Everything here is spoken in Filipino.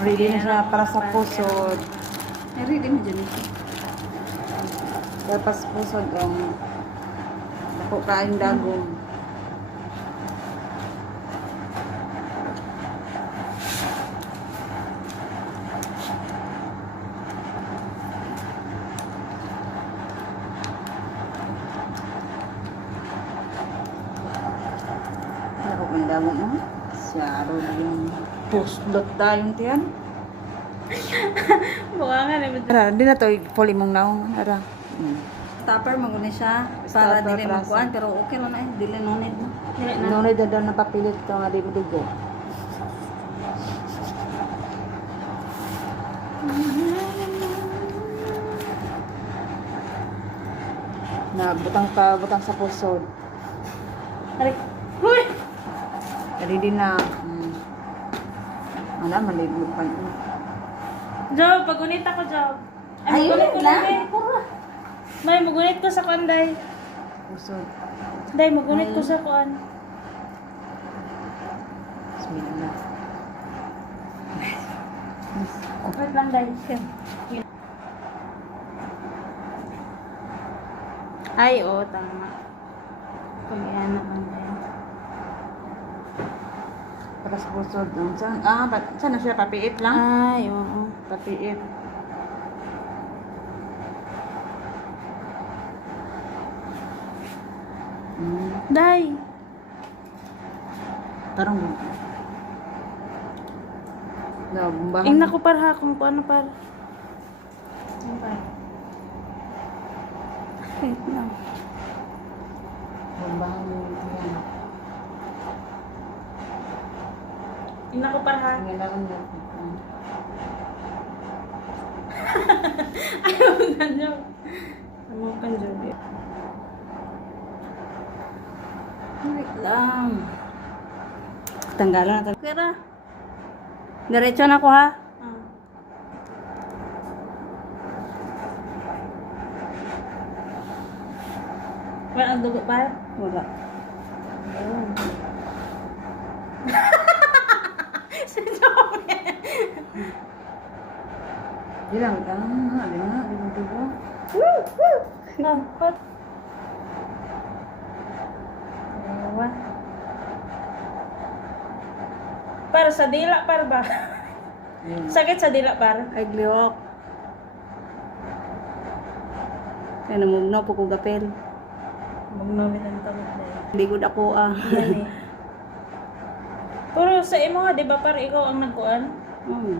Ready na siya para sa pusod. Ay, ready mo dyan ito. Tapos pusod ang ako kain dagong. Ako ang dagong mo. Siyaro yung pusdot tayong tiyan. Bukangan eh. Ara, di na to puli mong naong. Ara. Stopper mo guni siya. Para Stopper dili prasa. magkuhan. Pero okay lang na eh. Dili nunid mo. Dili na. Nunay na daw napapilit ko nga di mo dugo. Na butang sa pusod. Aray. Huy! Ready na. Ano, malibog pa. Job, pagunit ako, Job. Ayun magunit ko lang. eh. May, magunit ko sa kuan, day. Pusod. Day, magunit ko sa kuan. Bismillah. Wait lang, day. Ay, oo, tama. Pag-iyan naman, day. Para sa pusod. Saan? Saan na siya? Papiit lang? Ay, oo. Papiit. Day. Tarong mo. Bumbahan. Ingna ko para kung ano para. Wait lang. Bumbahan mo yan. Ingna ko para. Kailangan mo. Ayaw na, Job. Ano kan, Job? Wait lang. Tanggalan natin. Kira. Diretso na ko ha. Wala ang dugo pa? Wala. Si Job. Bilang ka. Di ba? Di mo dugo. Dapat. Ewa. Para sa dila, para ba? Ayun. Sakit sa dila, para. Ay, gliyok. Kaya namugnaw po ko gapel. Magnawin ang tawag na Bigod ako Pero sa imo nga, di ba, para ikaw ang nagkuan?